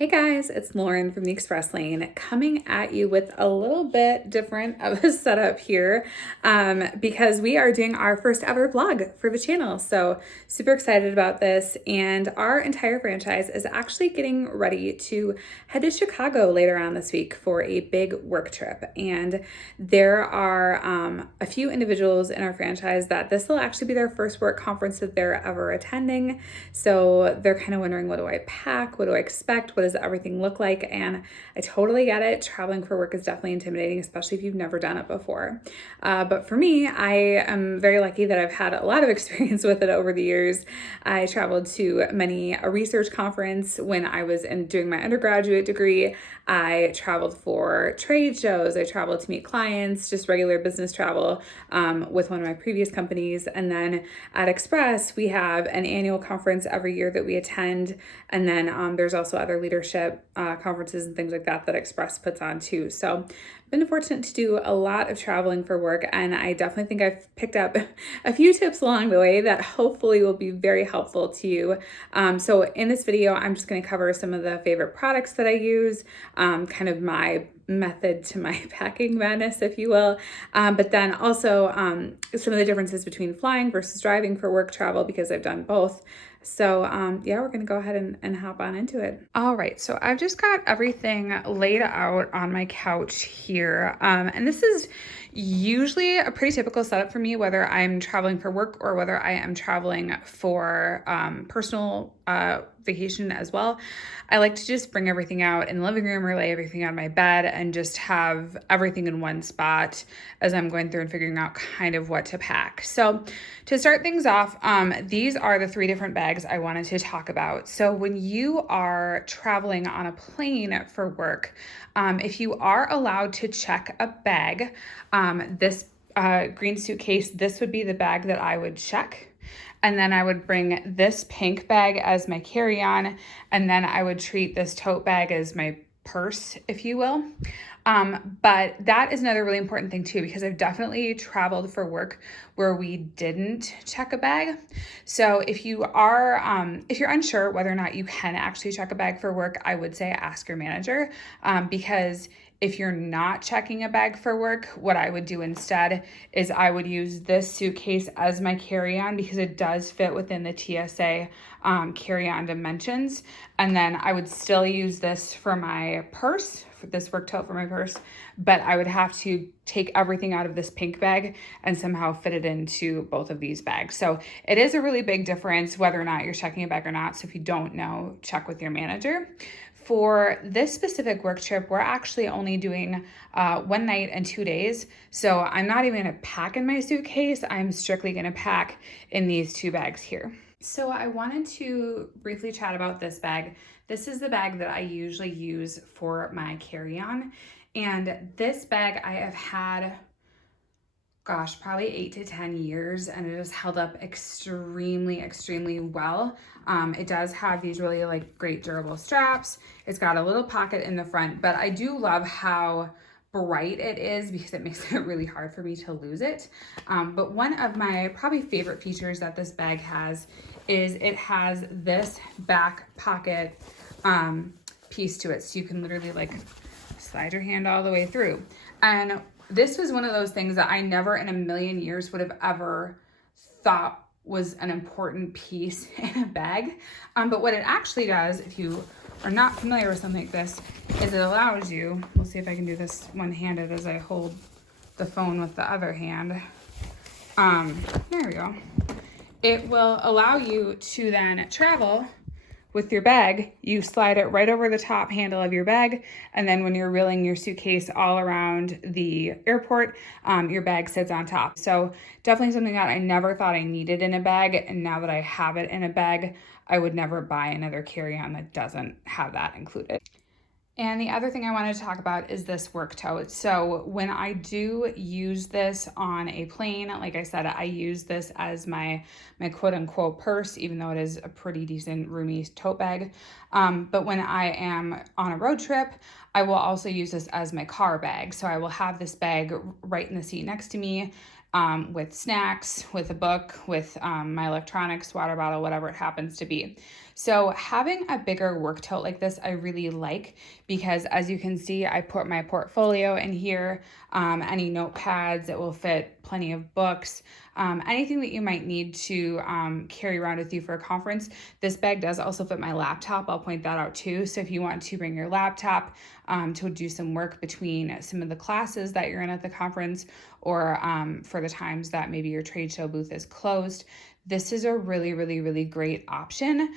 Hey guys, it's Lauren from the Express Lane coming at you with a little bit different of a setup here because we are doing our first ever vlog for the channel. So super excited about this, and our entire franchise is actually getting ready to head to Chicago later on this week for a big work trip. And there are a few individuals in our franchise that this will actually be their first work conference that they're ever attending. So they're kind of wondering, what do I pack? What do I expect? What does everything look like? And I totally get it. Traveling for work is definitely intimidating, especially if you've never done it before. But for me, I am very lucky that I've had a lot of experience with it over the years. I traveled to a research conference when I was doing my undergraduate degree. I traveled for trade shows. I traveled to meet clients, just regular business travel with one of my previous companies. And then at Express, we have an annual conference every year that we attend. And then there's also other leadership conferences and things like that that Express puts on too. So I've been fortunate to do a lot of traveling for work, and I definitely think I've picked up a few tips along the way that hopefully will be very helpful to you. So in this video, I'm just going to cover some of the favorite products that I use, kind of my method to my packing madness, if you will. But then also some of the differences between flying versus driving for work travel, because I've done both. So yeah, we're gonna go ahead and hop on into it. All right, so I've just got everything laid out on my couch here. And this is usually a pretty typical setup for me, whether I'm traveling for work or whether I am traveling for personal vacation as well. I like to just bring everything out in the living room or lay everything on my bed and just have everything in one spot as I'm going through and figuring out kind of what to pack. So to start things off, these are the three different bags I wanted to talk about. So when you are traveling on a plane for work, if you are allowed to check a bag, this green suitcase, this would be the bag that I would check. And then I would bring this pink bag as my carry-on, and then I would treat this tote bag as my purse, if you will. But that is another really important thing too, because I've definitely traveled for work where we didn't check a bag. So if you're unsure whether or not you can actually check a bag for work, I would say ask your manager, because if you're not checking a bag for work, what I would do instead is I would use this suitcase as my carry-on, because it does fit within the TSA carry-on dimensions. And then I would still use this for my purse, for this work tote for my purse, but I would have to take everything out of this pink bag and somehow fit it into both of these bags. So it is a really big difference whether or not you're checking a bag or not. So if you don't know, check with your manager. For this specific work trip, we're actually only doing 1 night and 2 days. So I'm not even gonna pack in my suitcase. I'm strictly gonna pack in these two bags here. So I wanted to briefly chat about this bag. This is the bag that I usually use for my carry-on. And this bag I have had, gosh, probably 8 to 10 years, and it has held up extremely, extremely well. It does have these really great durable straps. It's got a little pocket in the front, but I do love how bright it is, because it makes it really hard for me to lose it. But one of my probably favorite features that this bag has is it has this back pocket piece to it. So you can literally slide your hand all the way through. And this was one of those things that I never in a million years would have ever thought was an important piece in a bag. But what it actually does, if you are not familiar with something like this, is it allows you, we'll see if I can do this one-handed as I hold the phone with the other hand. There we go. It will allow you to then travel with your bag. You slide it right over the top handle of your bag, and then when you're wheeling your suitcase all around the airport, your bag sits on top. So definitely something that I never thought I needed in a bag, and now that I have it in a bag, I would never buy another carry-on that doesn't have that included. And the other thing I wanted to talk about is this work tote. So when I do use this on a plane, like I said, I use this as my quote unquote purse, even though it is a pretty decent roomy tote bag. But when I am on a road trip, I will also use this as my car bag. So I will have this bag right in the seat next to me, with snacks, with a book, with my electronics, water bottle, whatever it happens to be. So having a bigger work tote like this, I really like, because as you can see, I put my portfolio in here, any notepads. It will fit plenty of books, anything that you might need to carry around with you for a conference. This bag does also fit my laptop. I'll point that out too. So if you want to bring your laptop to do some work between some of the classes that you're in at the conference, or for the times that maybe your trade show booth is closed, this is a really, really, really great option.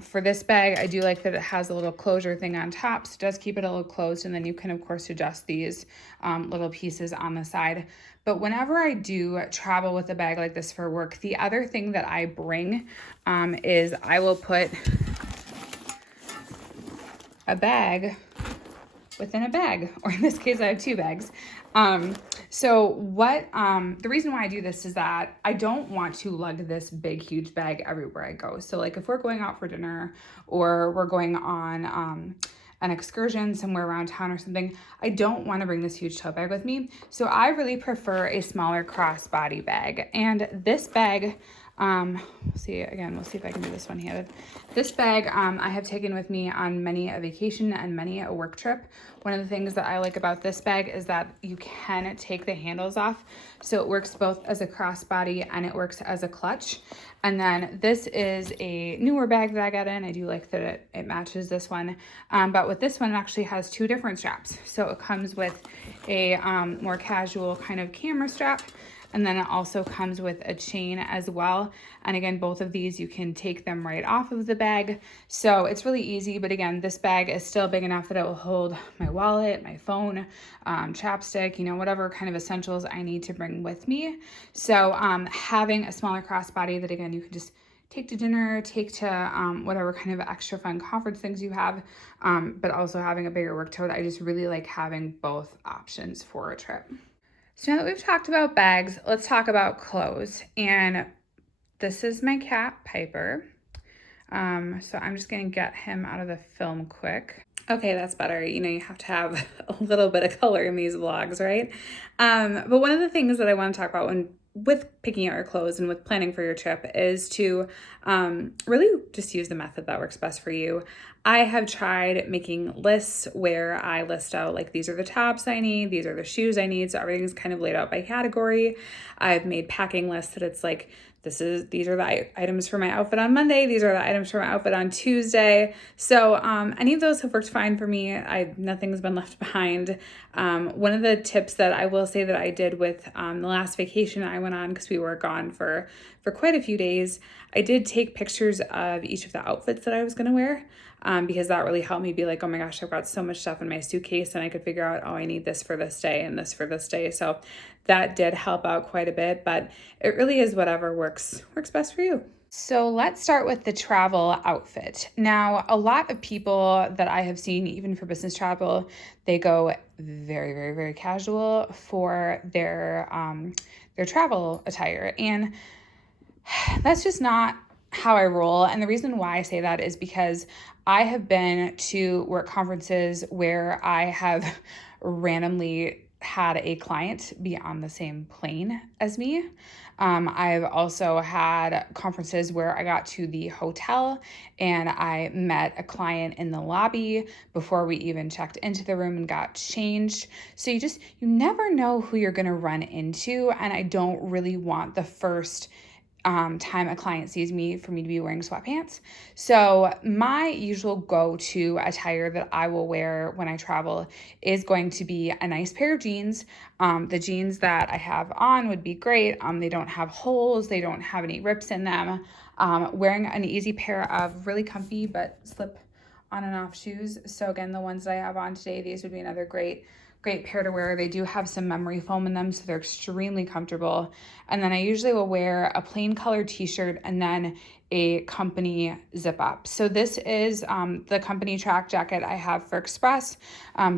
For this bag, I do like that it has a little closure thing on top, so it does keep it a little closed, and then you can, of course, adjust these little pieces on the side. But whenever I do travel with a bag like this for work, the other thing that I bring is I will put a bag within a bag, or in this case, I have two bags. The reason why I do this is that I don't want to lug this big, huge bag everywhere I go. So like if we're going out for dinner, or we're going on an excursion somewhere around town or something, I don't want to bring this huge tote bag with me. So I really prefer a smaller crossbody bag. And this bag, we'll see if I can do this one-handed. This bag I have taken with me on many a vacation and many a work trip. One of the things that I like about this bag is that you can take the handles off. So it works both as a crossbody and it works as a clutch. And then this is a newer bag that I got in. I do like that it matches this one. But with this one, it actually has two different straps. So it comes with a more casual kind of camera strap, and then it also comes with a chain as well. And again, both of these, you can take them right off of the bag. So it's really easy. But again, this bag is still big enough that it will hold my wallet, my phone, chapstick, whatever kind of essentials I need to bring with me. So having a smaller crossbody that, again, you can just take to dinner, take to whatever kind of extra fun conference things you have, but also having a bigger work tote. I just really like having both options for a trip. So now that we've talked about bags, let's talk about clothes. And this is my cat, Piper. So I'm just going to get him out of the film quick. Okay, that's better. You have to have a little bit of color in these vlogs, right? But one of the things that I want to talk about with picking out your clothes and with planning for your trip is to really just use the method that works best for you. I have tried making lists where I list out, like, these are the tops I need, these are the shoes I need, so everything's kind of laid out by category. I've made packing lists that it's like, these are the items for my outfit on Monday, these are the items for my outfit on Tuesday. So any of those have worked fine for me. Nothing's been left behind. One of the tips that I will say that I did with the last vacation I went on, because we were gone for quite a few days, I did take pictures of each of the outfits that I was going to wear, because that really helped me be like, oh my gosh, I've got so much stuff in my suitcase, and I could figure out, oh, I need this for this day and this for this day. So that did help out quite a bit, but it really is whatever works best for you. So let's start with the travel outfit. Now, a lot of people that I have seen, even for business travel, they go very, very, very casual for their travel attire. And that's just not how I roll. And the reason why I say that is because I have been to work conferences where I have randomly had a client be on the same plane as me. I've also had conferences where I got to the hotel and I met a client in the lobby before we even checked into the room and got changed. So you never know who you're going to run into. And I don't really want the first time a client sees me for me to be wearing sweatpants. So my usual go-to attire that I will wear when I travel is going to be a nice pair of jeans. The jeans that I have on would be great. They don't have holes. They don't have any rips in them. Wearing an easy pair of really comfy but slip on and off shoes. So again, the ones that I have on today, these would be another great pair to wear. They do have some memory foam in them, so they're extremely comfortable. And then I usually will wear a plain colored t-shirt and then a company zip up. So this is the company track jacket I have for Express.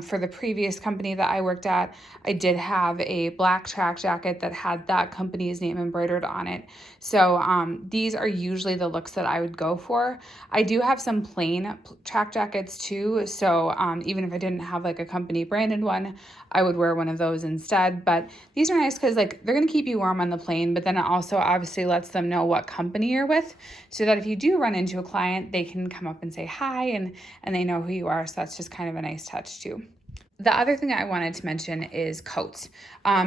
For the previous company that I worked at, I did have a black track jacket that had that company's name embroidered on it. So these are usually the looks that I would go for. I do have some plain track jackets too. So even if I didn't have like a company branded one, I would wear one of those instead. But these are nice because like they're going to keep you warm on the plane, but then it also obviously lets them know what company you're with. so that if you do run into a client, they can come up and say hi and they know who you are. So that's just kind of a nice touch too. The other thing I wanted to mention is coats.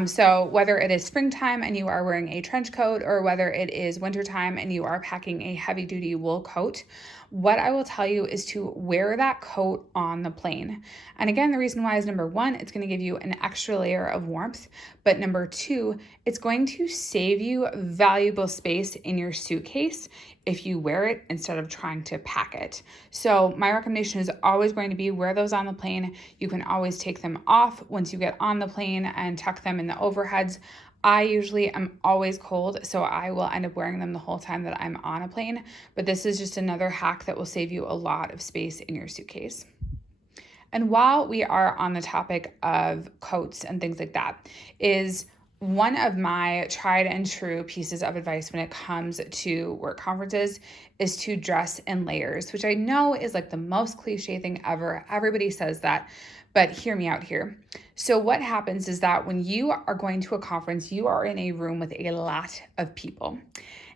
So whether it is springtime and you are wearing a trench coat, or whether it is wintertime and you are packing a heavy duty wool coat, what I will tell you is to wear that coat on the plane. And again, the reason why is number one, it's going to give you an extra layer of warmth. But number two, it's going to save you valuable space in your suitcase if you wear it instead of trying to pack it. So my recommendation is always going to be wear those on the plane. You can always take them off once you get on the plane and tuck them in the overheads. I usually am always cold, so I will end up wearing them the whole time that I'm on a plane. But this is just another hack that will save you a lot of space in your suitcase. And while we are on the topic of coats and things like that, is one of my tried and true pieces of advice when it comes to work conferences is to dress in layers, which I know is like the most cliche thing ever. Everybody says that, but hear me out here. So what happens is that when you are going to a conference, you are in a room with a lot of people.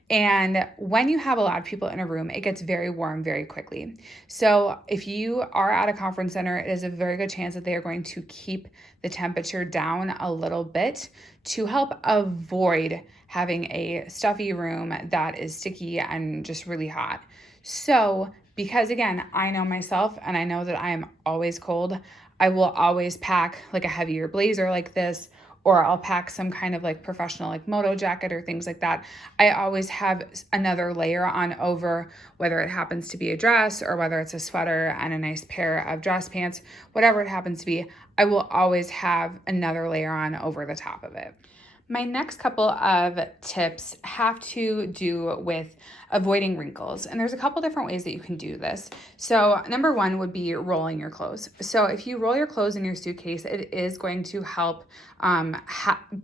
And when you have a lot of people in a room, it gets very warm very quickly. So if you are at a conference center, it is a very good chance that they are going to keep the temperature down a little bit to help avoid having a stuffy room that is sticky and just really hot. So because again, I know myself and I know that I am always cold, I will always pack like a heavier blazer like this, or I'll pack some kind of like professional like moto jacket or things like that. I always have another layer on over, whether it happens to be a dress or whether it's a sweater and a nice pair of dress pants, whatever it happens to be, I will always have another layer on over the top of it. My next couple of tips have to do with avoiding wrinkles. And there's a couple different ways that you can do this. So number one would be rolling your clothes. So if you roll your clothes in your suitcase, it is going to help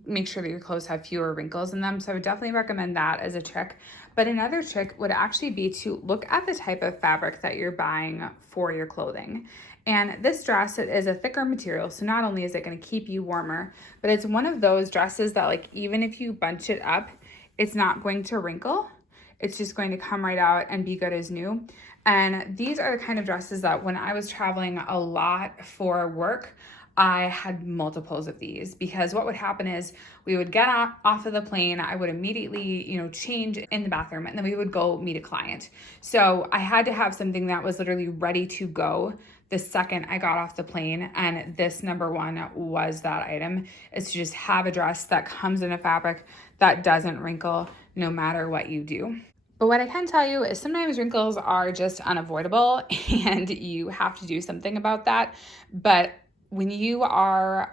make sure that your clothes have fewer wrinkles in them. So I would definitely recommend that as a trick. But another trick would actually be to look at the type of fabric that you're buying for your clothing. And this dress, it is a thicker material, so not only is it going to keep you warmer, but it's one of those dresses that like even if you bunch it up, it's not going to wrinkle. It's just going to come right out and be good as new. And these are the kind of dresses that when I was traveling a lot for work, I had multiples of these, because what would happen is we would get off of the plane, I would immediately, change in the bathroom, and then we would go meet a client. So I had to have something that was literally ready to go the second I got off the plane. And this number one was that item, is to just have a dress that comes in a fabric that doesn't wrinkle no matter what you do. But what I can tell you is sometimes wrinkles are just unavoidable and you have to do something about that. But when you are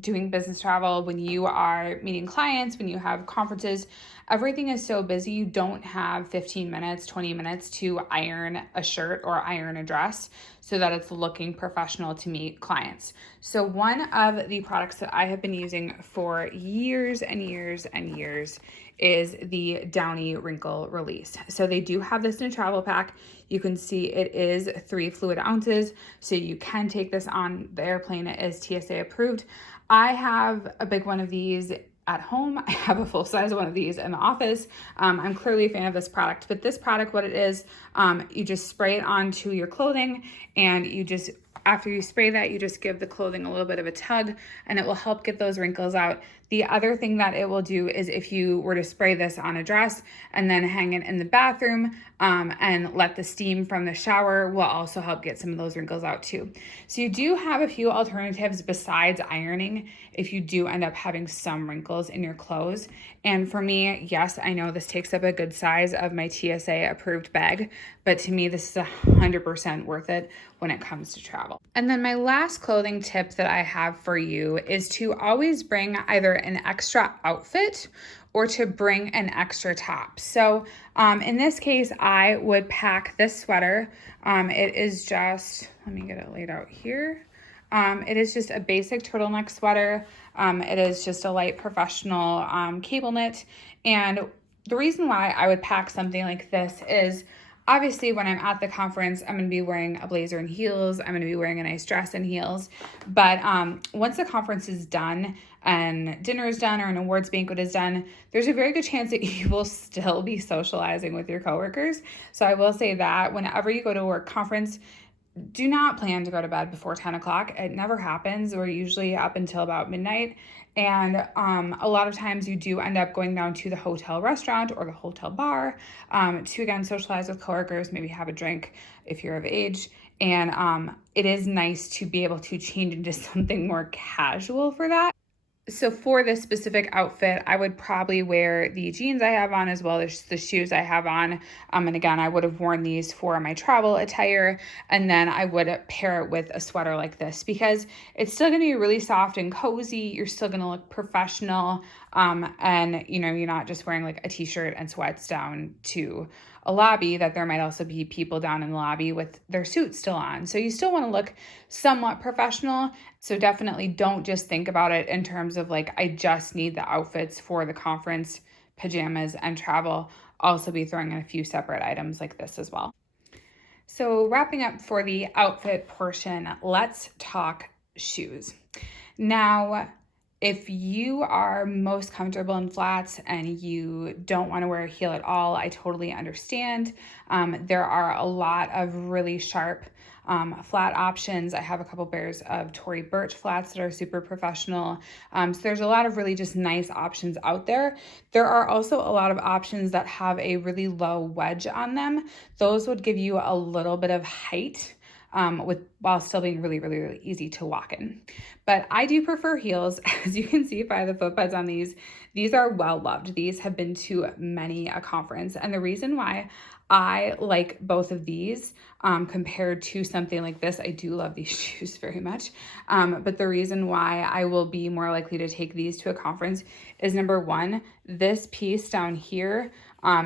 doing business travel, when you are meeting clients, when you have conferences, everything is so busy. You don't have 15 minutes, 20 minutes to iron a shirt or iron a dress so that it's looking professional to meet clients. So one of the products that I have been using for years and years and years is the Downy Wrinkle Release. So they do have this in a travel pack. You can see it is 3 fluid ounces, so you can take this on the airplane. It is TSA approved. I have a big one of these at home. I have a full size one of these in the office. I'm clearly a fan of this product, but this product, what it is, you just spray it onto your clothing, and you just, after you spray that, you just give the clothing a little bit of a tug, and it will help get those wrinkles out. The other thing that it will do is if you were to spray this on a dress and then hang it in the bathroom and let the steam from the shower, will also help get some of those wrinkles out too. So you do have a few alternatives besides ironing if you do end up having some wrinkles in your clothes. And for me, yes, I know this takes up a good size of my TSA approved bag, but to me, this is 100% worth it when it comes to travel. And then my last clothing tip that I have for you is to always bring either an extra outfit or to bring an extra top. So in this case, I would pack this sweater. It is just, let me get it laid out here. It is just a basic turtleneck sweater. It is just a light professional cable knit. And the reason why I would pack something like this is Obviously, when I'm at the conference, I'm going to be wearing a blazer and heels. I'm going to be wearing a nice dress and heels. But once the conference is done and dinner is done or an awards banquet is done, there's a very good chance that you will still be socializing with your coworkers. So I will say that whenever you go to a work conference, do not plan to go to bed before 10 o'clock. It never happens. We're usually up until about midnight. And a lot of times you do end up going down to the hotel restaurant or the hotel bar to, again, socialize with coworkers, maybe have a drink if you're of age. And it is nice to be able to change into something more casual for that. So for this specific outfit, I would probably wear the jeans I have on as well as the shoes I have on. And again, I would have worn these for my travel attire. And then I would pair it with a sweater like this because it's still going to be really soft and cozy. You're still going to look professional. And you're not just wearing like a t-shirt and sweats down to a lobby, that there might also be people down in the lobby with their suits still on. So you still want to look somewhat professional. So definitely don't just think about it in terms of like, I just need the outfits for the conference, pajamas, and travel. Also be throwing in a few separate items like this as well. So wrapping up for the outfit portion, let's talk shoes. Now, if you are most comfortable in flats and you don't want to wear a heel at all, I totally understand. There are a lot of really sharp flat options. I have a couple pairs of Tory Burch flats that are super professional. So there's a lot of really just nice options out there. There are also a lot of options that have a really low wedge on them. Those would give you a little bit of height. While still being really, really, really easy to walk in. But I do prefer heels. As you can see by the footpads on these are well loved. These have been to many a conference. And the reason why I like both of these compared to something like this, I do love these shoes very much. But the reason why I will be more likely to take these to a conference is, number one, this piece down here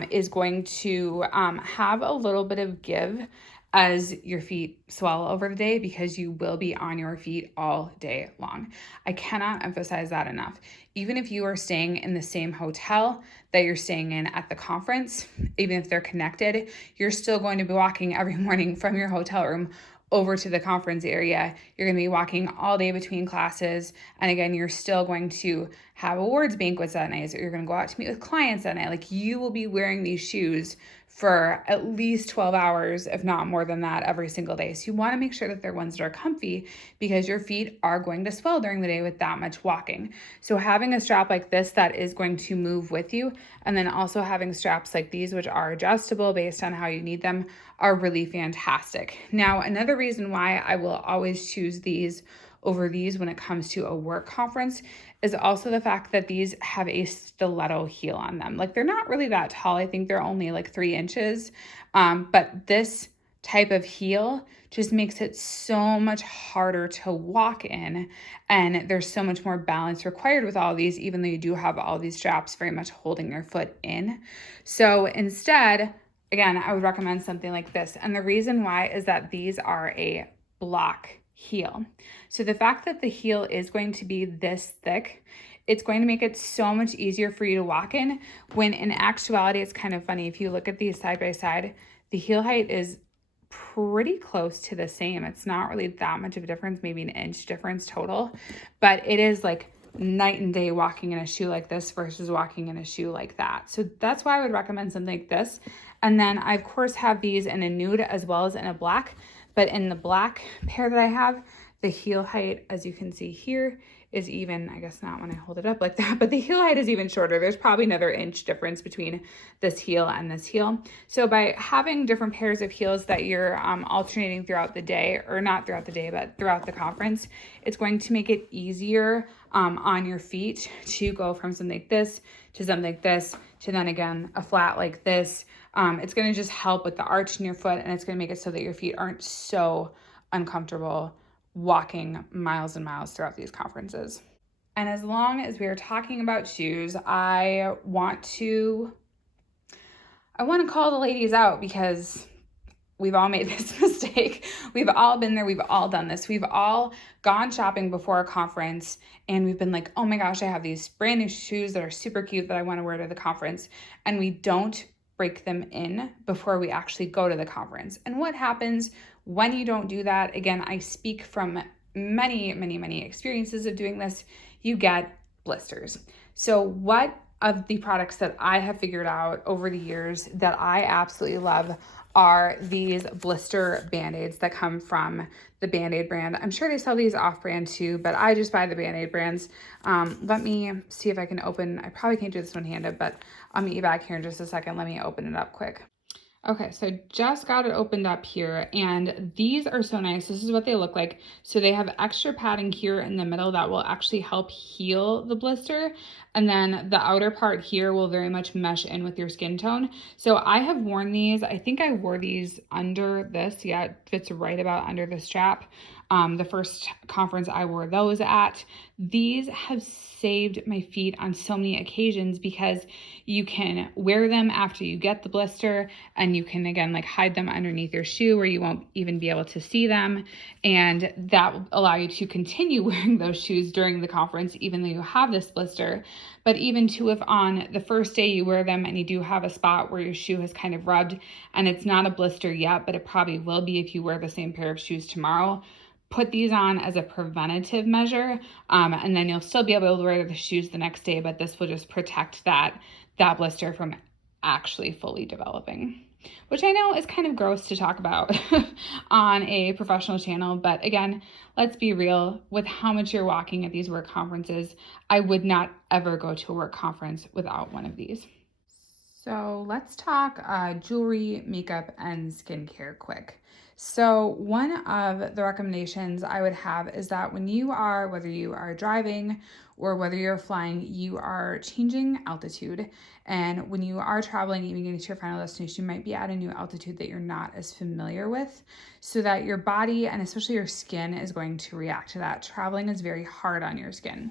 is going to have a little bit of give as your feet swell over the day, because you will be on your feet all day long. I cannot emphasize that enough. Even if you are staying in the same hotel that you're staying in at the conference, even if they're connected, you're still going to be walking every morning from your hotel room over to the conference area. You're going to be walking all day between classes. And again, you're still going to have awards banquets that night, or you're going to go out to meet with clients that night. Like, you will be wearing these shoes for at least 12 hours, if not more than that, every single day. So you want to make sure that they're ones that are comfy, because your feet are going to swell during the day with that much walking. So having a strap like this that is going to move with you, and then also having straps like these, which are adjustable based on how you need them, are really fantastic. Now, another reason why I will always choose these over these when it comes to a work conference is also the fact that these have a stiletto heel on them. Like, they're not really that tall. I think they're only like 3 inches. But this type of heel just makes it so much harder to walk in. And there's so much more balance required with all these, even though you do have all these straps very much holding your foot in. So instead, again, I would recommend something like this. And the reason why is that these are a block heel. So the fact that the heel is going to be this thick, it's going to make it so much easier for you to walk in, when in actuality, it's kind of funny. If you look at these side by side, the heel height is pretty close to the same. It's not really that much of a difference, maybe an inch difference total, but it is like night and day walking in a shoe like this versus walking in a shoe like that. So that's why I would recommend something like this. And then I, of course, have these in a nude as well as in a black. But in the black pair that I have, the heel height, as you can see here, is even, I guess not when I hold it up like that, but the heel height is even shorter. There's probably another inch difference between this heel and this heel. So by having different pairs of heels that you're alternating throughout the day, or not throughout the day, but throughout the conference, it's going to make it easier on your feet to go from something like this to something like this to then again a flat like this. It's going to just help with the arch in your foot, and it's going to make it so that your feet aren't so uncomfortable walking miles and miles throughout these conferences. And as long as we are talking about shoes, I want to call the ladies out, because we've all made this mistake. We've all been there. We've all done this. We've all gone shopping before a conference and we've been like, oh my gosh, I have these brand new shoes that are super cute that I want to wear to the conference. And we don't break them in before we actually go to the conference. And what happens when you don't do that? Again, I speak from many experiences of doing this. You get blisters. So what of the products that I have figured out over the years that I absolutely love are these blister Band-Aids that come from the Band-Aid brand. I'm sure they sell these off-brand too, but I just buy the Band-Aid brands. Let me see if I can open, I probably can't do this one-handed, but I'll meet you back here in just a second. Let me open it up quick. Okay, so just got it opened up here, and these are so nice. This is what they look like. So they have extra padding here in the middle that will actually help heal the blister, and then the outer part here will very much mesh in with your skin tone. So I have worn these. I think I wore these under this. Yeah, it fits right about under the strap. The first conference I wore those at. These have saved my feet on so many occasions because you can wear them after you get the blister, and you can again like hide them underneath your shoe where you won't even be able to see them, and that will allow you to continue wearing those shoes during the conference even though you have this blister. But even too, if on the first day you wear them and you do have a spot where your shoe has kind of rubbed and it's not a blister yet, but it probably will be if you wear the same pair of shoes tomorrow, put these on as a preventative measure, and then you'll still be able to wear the shoes the next day, but this will just protect that blister from actually fully developing, which I know is kind of gross to talk about on a professional channel. But again, let's be real, with how much you're walking at these work conferences, I would not ever go to a work conference without one of these. So let's talk jewelry, makeup, and skincare quick. So one of the recommendations I would have is that when you are, whether you are driving or whether you're flying, you are changing altitude. And when you are traveling, even getting to your final destination, you might be at a new altitude that you're not as familiar with, so that your body and especially your skin is going to react to that. Traveling is very hard on your skin.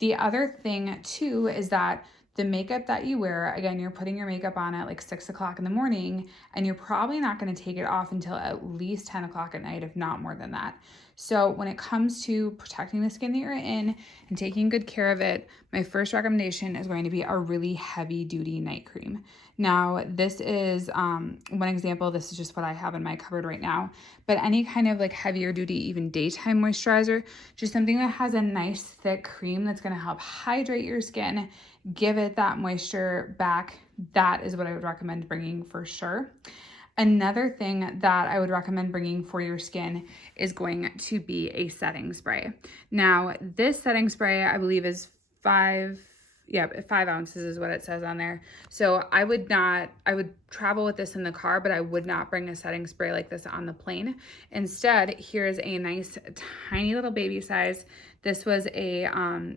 The other thing too is that the makeup that you wear, again, you're putting your makeup on at like 6 o'clock in the morning, and you're probably not going to take it off until at least 10 o'clock at night, if not more than that. So when it comes to protecting the skin that you're in and taking good care of it, my first recommendation is going to be a really heavy duty night cream. Now, this is one example. This is just what I have in my cupboard right now, but any kind of like heavier duty, even daytime moisturizer, just something that has a nice thick cream that's going to help hydrate your skin, give it that moisture back. That is what I would recommend bringing for sure. Another thing that I would recommend bringing for your skin is going to be a setting spray. Now, this setting spray, I believe, is 5 ounces is what it says on there. So I would travel with this in the car, but I would not bring a setting spray like this on the plane. Instead, here's a nice tiny little baby size. This was a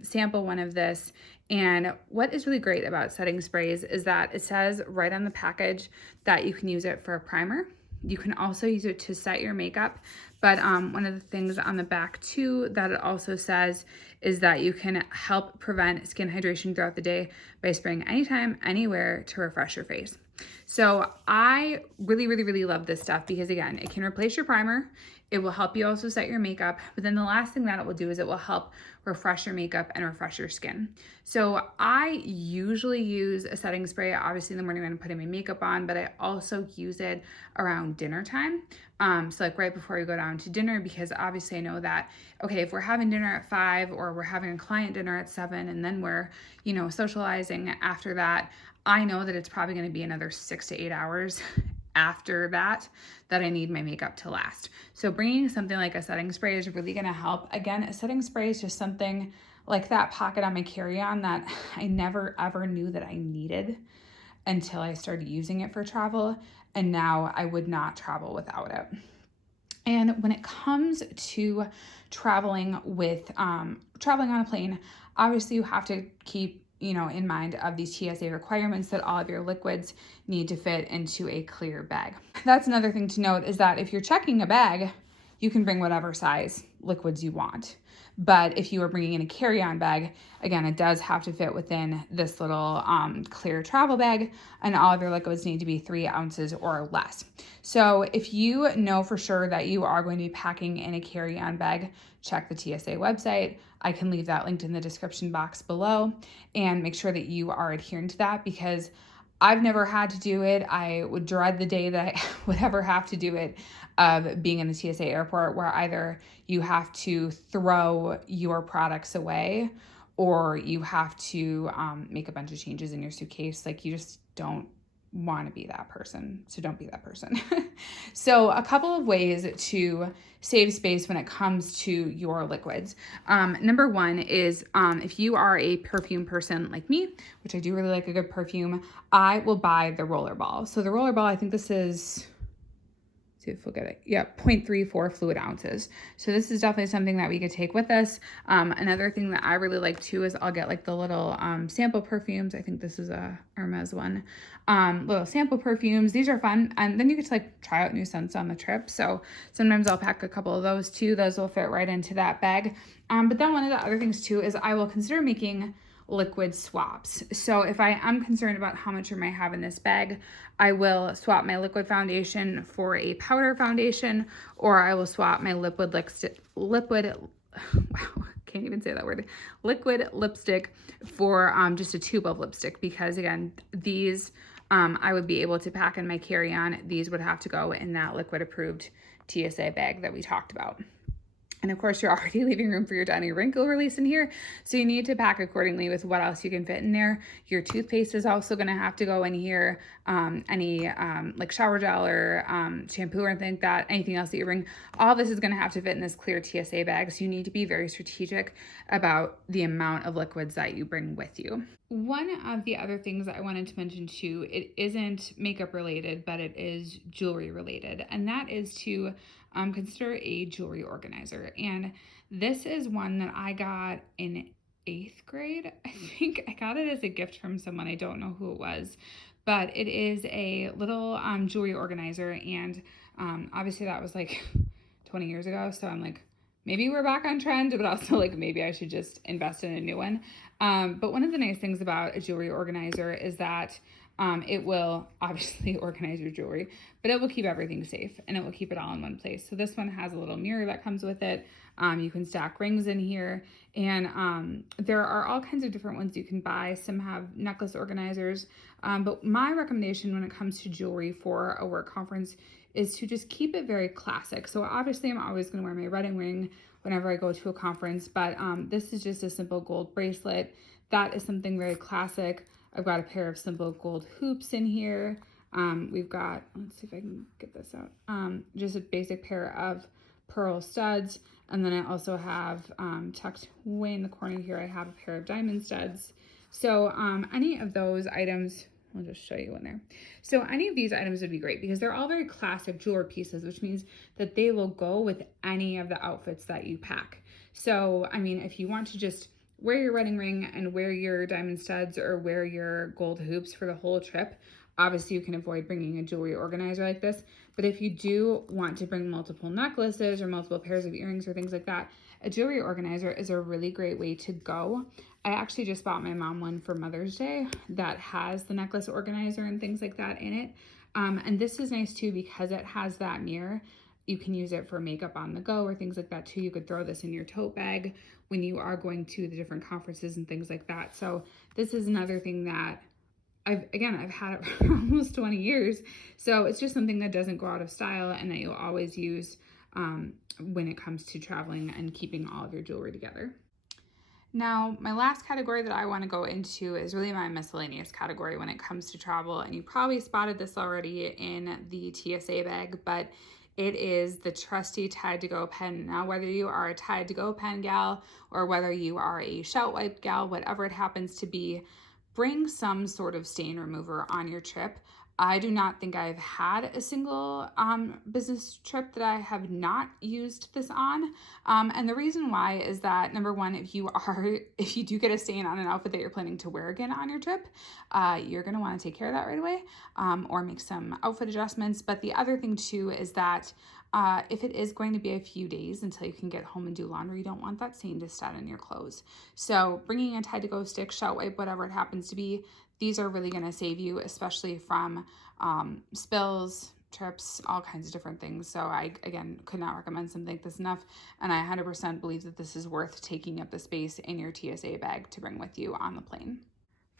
sample one of this. And what is really great about setting sprays is that it says right on the package that you can use it for a primer. You can also use it to set your makeup. But one of the things on the back too that it also says is that you can help prevent skin hydration throughout the day by spraying anytime, anywhere to refresh your face. So I really love this stuff because again, it can replace your primer. It will help you also set your makeup, but then the last thing that it will do is it will help refresh your makeup and refresh your skin. So I usually use a setting spray, obviously in the morning when I'm putting my makeup on, but I also use it around dinner time. So like right before we go down to dinner, because obviously I know that, okay, if we're having dinner at 5 or we're having a client dinner at 7 and then we're, socializing after that, I know that it's probably going to be another 6 to 8 hours after that I need my makeup to last. So bringing something like a setting spray is really going to help. Again, a setting spray is just something like that pocket on my carry-on that I never ever knew that I needed until I started using it for travel, and now I would not travel without it. And when it comes to traveling on a plane, obviously you have to keep in mind of these TSA requirements that all of your liquids need to fit into a clear bag. That's another thing to note is that if you're checking a bag, you can bring whatever size liquids you want. But if you are bringing in a carry-on bag, again, it does have to fit within this little clear travel bag, and all of your liquids need to be 3 ounces or less. So if you know for sure that you are going to be packing in a carry-on bag, check the TSA website. I can leave that linked in the description box below, and make sure that you are adhering to that, because I've never had to do it. I would dread the day that I would ever have to do it, of being in the TSA airport where either you have to throw your products away or you have to make a bunch of changes in your suitcase. Like, you just don't want to be that person. So don't be that person. So a couple of ways to save space when it comes to your liquids. Number one is if you are a perfume person like me, which I do really like a good perfume, I will buy the roller ball. So the roller ball, I think this is, see if we'll get it. Yeah, 0.34 fluid ounces. So this is definitely something that we could take with us. Another thing that I really like too is I'll get like the little sample perfumes. I think this is a Hermes one. Little sample perfumes. These are fun. And then you get to like try out new scents on the trip. So sometimes I'll pack a couple of those too. Those will fit right into that bag. But then one of the other things too is I will consider making liquid swaps. So if I am concerned about how much room I have in this bag, I will swap my liquid foundation for a powder foundation, or I will swap my liquid wow, can't even say that word, liquid lipstick for just a tube of lipstick, because again, these I would be able to pack in my carry-on. These would have to go in that liquid approved TSA bag that we talked about. And of course, you're already leaving room for your tiny wrinkle release in here. So you need to pack accordingly with what else you can fit in there. Your toothpaste is also going to have to go in here. Any like shower gel or shampoo or anything like that, anything else that you bring, all this is going to have to fit in this clear TSA bag. So you need to be very strategic about the amount of liquids that you bring with you. One of the other things that I wanted to mention too, it isn't makeup related, but it is jewelry related. And that is to consider a jewelry organizer. And this is one that I got in 8th grade. I think I got it as a gift from someone. I don't know who it was, but it is a little jewelry organizer. And obviously that was like 20 years ago. So I'm like, maybe we're back on trend, but also like maybe I should just invest in a new one. But one of the nice things about a jewelry organizer is that it will obviously organize your jewelry, but it will keep everything safe and it will keep it all in one place. So this one has a little mirror that comes with it. You can stack rings in here, and there are all kinds of different ones you can buy. Some have necklace organizers, but my recommendation when it comes to jewelry for a work conference is to just keep it very classic. So obviously I'm always going to wear my wedding ring whenever I go to a conference, but this is just a simple gold bracelet. That is something very classic. I've got a pair of simple gold hoops in here. We've got, let's see if I can get this out, just a basic pair of pearl studs. And then I also have tucked way in the corner here, I have a pair of diamond studs. So any of those items, I'll just show you one there. So any of these items would be great because they're all very classic jewelry pieces, which means that they will go with any of the outfits that you pack. So, I mean, if you want to just wear your wedding ring and wear your diamond studs or wear your gold hoops for the whole trip, obviously you can avoid bringing a jewelry organizer like this. But if you do want to bring multiple necklaces or multiple pairs of earrings or things like that, a jewelry organizer is a really great way to go. I actually just bought my mom one for Mother's Day that has the necklace organizer and things like that in it. And this is nice too because it has that mirror. You can use it for makeup on the go or things like that too. You could throw this in your tote bag when you are going to the different conferences and things like that. So this is another thing that I've had it for almost 20 years. So it's just something that doesn't go out of style and that you'll always use when it comes to traveling and keeping all of your jewelry together. Now, my last category that I want to go into is really my miscellaneous category when it comes to travel. And you probably spotted this already in the TSA bag, but it is the trusty Tide to Go pen. Now, whether you are a Tide to Go pen gal or whether you are a Shout Wipe gal, whatever it happens to be, bring some sort of stain remover on your trip. I do not think I've had a single business trip that I have not used this on. And the reason why is that, number one, if you do get a stain on an outfit that you're planning to wear again on your trip, you're going to want to take care of that right away or make some outfit adjustments. But the other thing too is that if it is going to be a few days until you can get home and do laundry, you don't want that stain to stain in your clothes. So bringing a Tide to Go stick, Shout Wipe, whatever it happens to be, these are really going to save you, especially from spills, trips, all kinds of different things. So I, again, could not recommend something like this enough. And I 100% believe that this is worth taking up the space in your TSA bag to bring with you on the plane.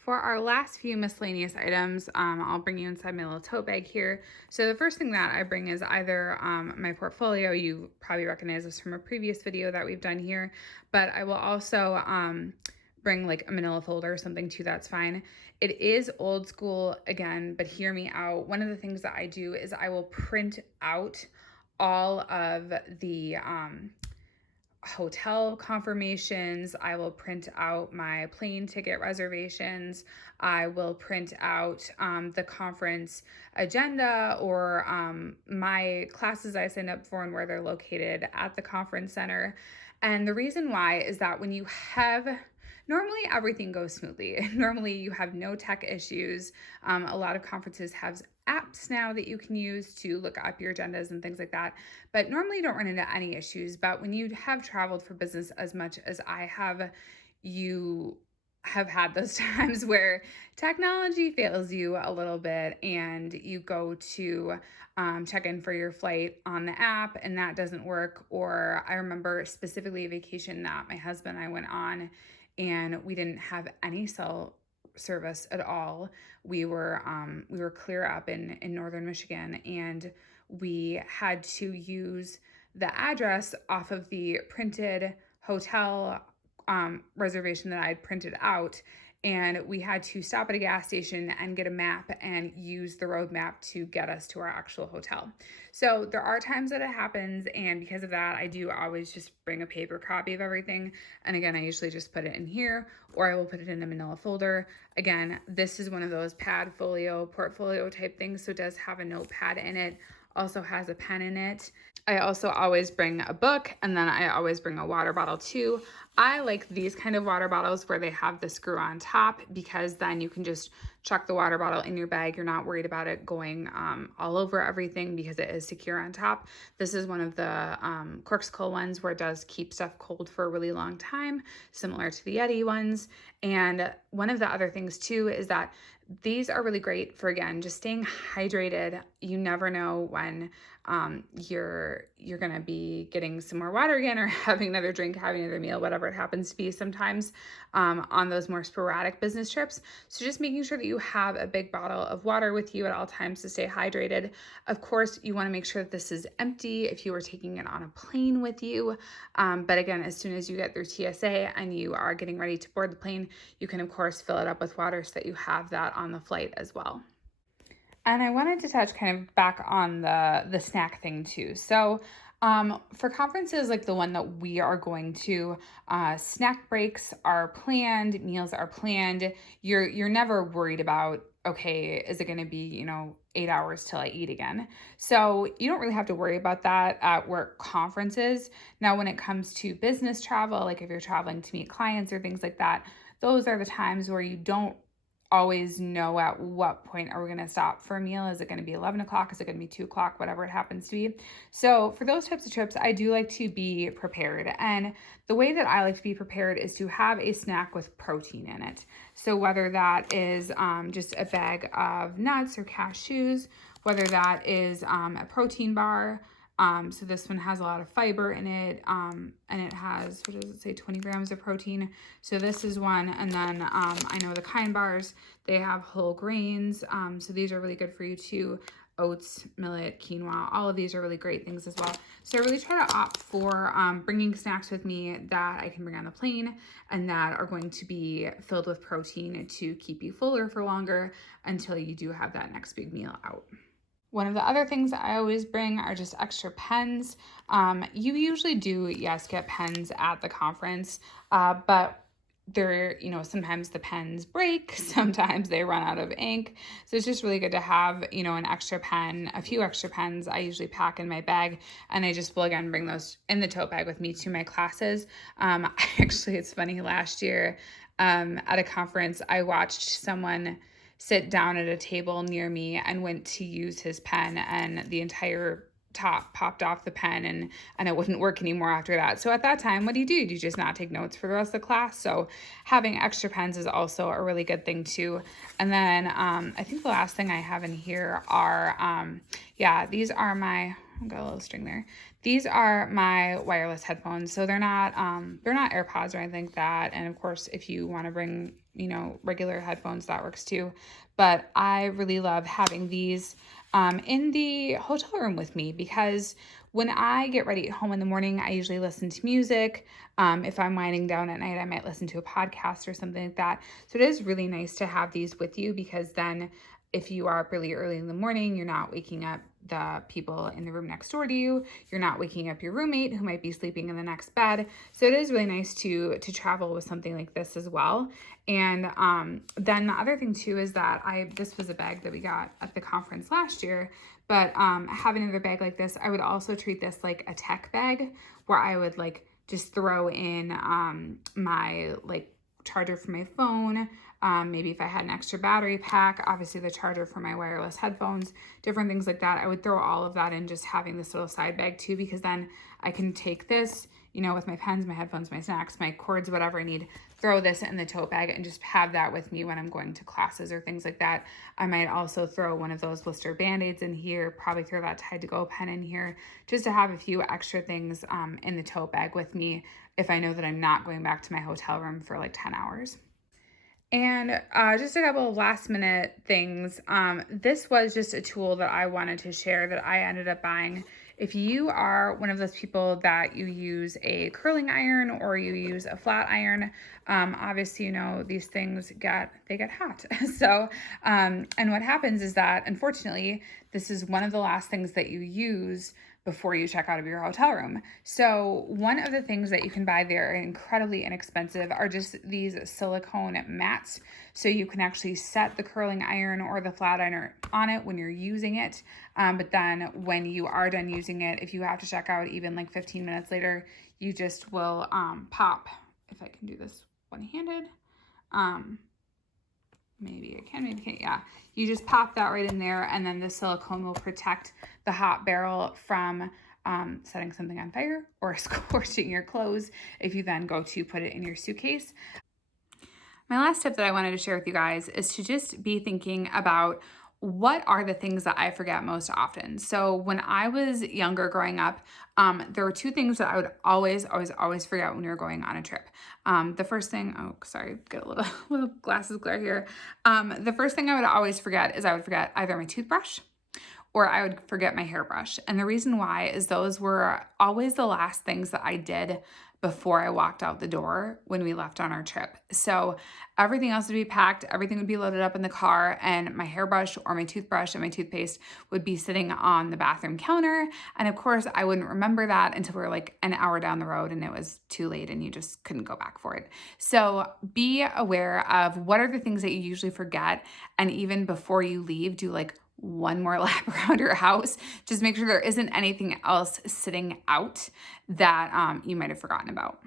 For our last few miscellaneous items, I'll bring you inside my little tote bag here. So the first thing that I bring is either my portfolio. You probably recognize this from a previous video that we've done here, but I will also bring like a manila folder or something too, that's fine. It is old school again, but hear me out. One of the things that I do is I will print out all of the hotel confirmations. I will print out my plane ticket reservations. I will print out the conference agenda or my classes I signed up for and where they're located at the conference center. And the reason why is that when you have normally everything goes smoothly. Normally you have no tech issues. A lot of conferences have apps now that you can use to look up your agendas and things like that. But normally you don't run into any issues. But when you have traveled for business as much as I have, you have had those times where technology fails you a little bit and you go to check in for your flight on the app and that doesn't work. Or I remember specifically a vacation that my husband and I went on and we didn't have any cell service at all. We were clear up in northern Michigan, and we had to use the address off of the printed hotel reservation that I had printed out, and we had to stop at a gas station and get a map and use the road map to get us to our actual hotel. So there are times that it happens, and because of that, I do always just bring a paper copy of everything. And again, I usually just put it in here, or I will put it in a manila folder. Again, this is one of those pad folio, portfolio type things, so it does have a notepad in it, also has a pen in it. I also always bring a book, and then I always bring a water bottle too. I like these kind of water bottles where they have the screw on top, because then you can just chuck the water bottle in your bag. You're not worried about it going all over everything because it is secure on top. This is one of the Corkscrew ones where it does keep stuff cold for a really long time, similar to the Yeti ones. And one of the other things too is that these are really great for, again, just staying hydrated. You never know when you're gonna be getting some more water again, or having another drink, having another meal, whatever it happens to be sometimes on those more sporadic business trips. So just making sure that you have a big bottle of water with you at all times to stay hydrated. Of course, you wanna make sure that this is empty if you are taking it on a plane with you. But again, as soon as you get through TSA and you are getting ready to board the plane, you can of course fill it up with water so that you have that on the flight as well. And I wanted to touch kind of back on the snack thing too. So for conferences like the one that we are going to, snack breaks are planned, meals are planned. You're never worried about, okay, is it going to be, 8 hours till I eat again? So you don't really have to worry about that at work conferences. Now, when it comes to business travel, like if you're traveling to meet clients or things like that, those are the times where you don't always know at what point are we going to stop for a meal. Is it going to be 11 o'clock? Is it going to be 2 o'clock? Whatever it happens to be. So for those types of trips, I do like to be prepared. And the way that I like to be prepared is to have a snack with protein in it. So whether that is just a bag of nuts or cashews, whether that is a protein bar. So this one has a lot of fiber in it, and it has, what does it say, 20 grams of protein. So this is one. And then I know the Kind bars, they have whole grains. So these are really good for you too. Oats, millet, quinoa, all of these are really great things as well. So I really try to opt for bringing snacks with me that I can bring on the plane and that are going to be filled with protein to keep you fuller for longer until you do have that next big meal out. One of the other things I always bring are just extra pens. You usually do, yes, get pens at the conference, but they're, sometimes the pens break, sometimes they run out of ink. So it's just really good to have, an extra pen, a few extra pens I usually pack in my bag. And I just will, again, bring those in the tote bag with me to my classes. Actually, it's funny, last year at a conference, I watched someone sit down at a table near me and went to use his pen, and the entire top popped off the pen and it wouldn't work anymore after that. So at that time, what do? Do you just not take notes for the rest of the class? So having extra pens is also a really good thing too. And then I think the last thing I have in here are, these are I've got a little string there. these are my wireless headphones. So they're not AirPods or anything like that. And of course, if you want to bring, regular headphones, that works too. But I really love having these in the hotel room with me, because when I get ready at home in the morning, I usually listen to music. If I'm winding down at night, I might listen to a podcast or something like that. So it is really nice to have these with you, because then if you are up really early in the morning, you're not waking up the people in the room next door to you. You're not waking up your roommate who might be sleeping in the next bed. So it is really nice to travel with something like this as well. And then the other thing too is that this was a bag that we got at the conference last year. But having another bag like this, I would also treat this like a tech bag, where I would like just throw in my like charger for my phone. Maybe if I had an extra battery pack, obviously the charger for my wireless headphones, different things like that. I would throw all of that in, just having this little side bag too, because then I can take this, with my pens, my headphones, my snacks, my cords, whatever I need, throw this in the tote bag and just have that with me when I'm going to classes or things like that. I might also throw one of those blister band-aids in here, probably throw that Tide to Go pen in here, just to have a few extra things in the tote bag with me if I know that I'm not going back to my hotel room for like 10 hours. And just a couple of last minute things. This was just a tool that I wanted to share that I ended up buying. If you are one of those people that you use a curling iron or you use a flat iron, obviously, these things get hot. So, and what happens is that, unfortunately, this is one of the last things that you use before you check out of your hotel room. So one of the things that you can buy there, incredibly inexpensive, are just these silicone mats. So you can actually set the curling iron or the flat iron on it when you're using it. But then when you are done using it, if you have to check out even like 15 minutes later, you just will pop, if I can do this one-handed, maybe I can, maybe I can't. Yeah, you just pop that right in there, and then the silicone will protect the hot barrel from setting something on fire or scorching your clothes if you then go to put it in your suitcase. My last tip that I wanted to share with you guys is to just be thinking about what are the things that I forget most often. So when I was younger growing up, there were two things that I would always forget when we were going on a trip. The first thing, get a little glasses glare here. The first thing I would always forget is I would forget either my toothbrush or I would forget my hairbrush. And the reason why is those were always the last things that I did before I walked out the door when we left on our trip. So everything else would be packed, everything would be loaded up in the car, and my hairbrush or my toothbrush and my toothpaste would be sitting on the bathroom counter. And of course, I wouldn't remember that until we were like an hour down the road and it was too late and you just couldn't go back for it. So be aware of what are the things that you usually forget. And even before you leave, do like one more lap around your house. Just make sure there isn't anything else sitting out that you might have forgotten about.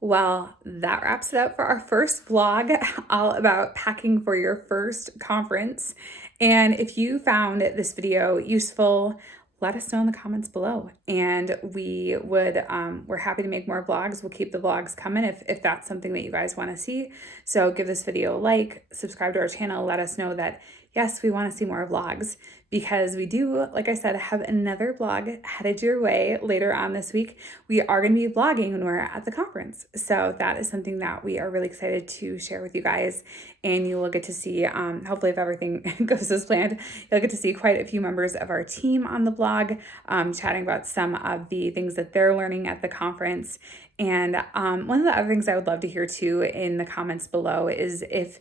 Well, that wraps it up for our first vlog, all about packing for your first conference. And if you found this video useful, let us know in the comments below. And we're happy to make more vlogs. We'll keep the vlogs coming if that's something that you guys want to see. So give this video a like, subscribe to our channel, let us know that yes, we want to see more vlogs, because we do, like I said, have another vlog headed your way later on this week. We are going to be vlogging when we're at the conference. So that is something that we are really excited to share with you guys. And you will get to see, hopefully if everything goes as planned, you'll get to see quite a few members of our team on the vlog, chatting about some of the things that they're learning at the conference. And one of the other things I would love to hear too in the comments below is if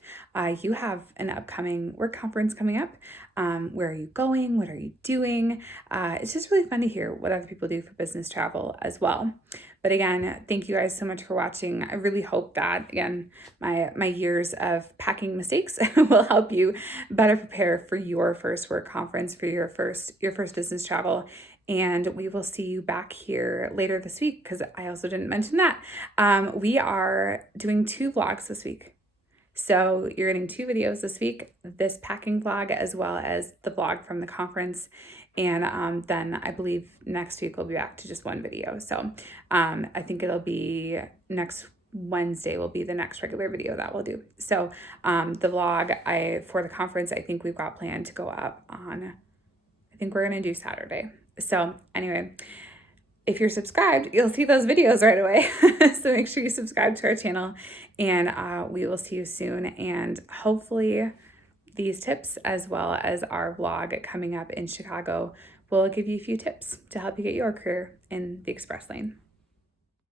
you have an upcoming work conference coming up. Where are you going? What are you doing? It's just really fun to hear what other people do for business travel as well. But again, thank you guys so much for watching. I really hope that, again, my years of packing mistakes will help you better prepare for your first work conference, for your first business travel. And we will see you back here later this week, because I also didn't mention that. We are doing 2 vlogs this week. So you're getting 2 videos this week, this packing vlog as well as the vlog from the conference. And then I believe next week we'll be back to just 1 video. So I think it'll be next Wednesday will be the next regular video that we'll do. So the vlog for the conference, I think we've got planned to go up on, I think we're going to do Saturday. So anyway, if you're subscribed, you'll see those videos right away. So make sure you subscribe to our channel, and we will see you soon. And hopefully these tips, as well as our vlog coming up in Chicago, will give you a few tips to help you get your career in the express lane.